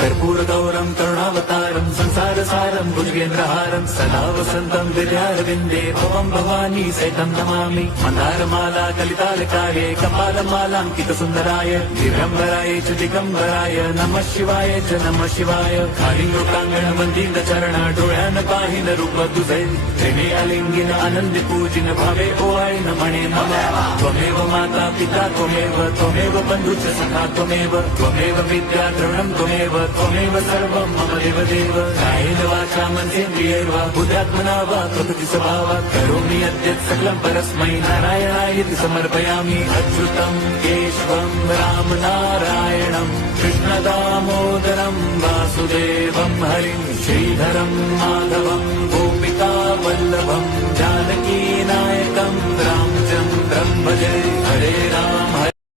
कर्पूरगौरं करुणावतारं संसारसारं भुजगेन्द्रहारं सदा वसन्तं विद्यारविन्दे भवं भवानी सहितं नमामि। मन्दारमाला कलितालकाये कपालमालाङ्कितसुन्दराय दिगम्बराय च दिगम्बराय नमः शिवाय च नमः शिवाय। कालिङ्गोकाङ्गण वन्दित चरण डोळ्यान पाहिन रूप तुझे प्रेमे अलिंगिन आनंद पूजिन भावे ओवाळी नमणे नमः। त्वमेव माता पिता त्वमेव बन्धु च सखा त्वमेव विद्या द्रवणं त्वमेव सर्वं मम देवदेव। कायेन वाचा मनसेन्द्रियैर्वा बुद्ध्यात्मना वा प्रकृति स्वभावात् करोमि यद्यत् सकलं परस्मै नारायणायेति समर्पयामि। अच्युतं केशवं रामनारायणं कृष्णदामोदरं वासुदेवं हरिं श्रीधरं माधवं गोपिकावल्लभं जानकीनायकं रामचन्द्रं भजे। हरे राम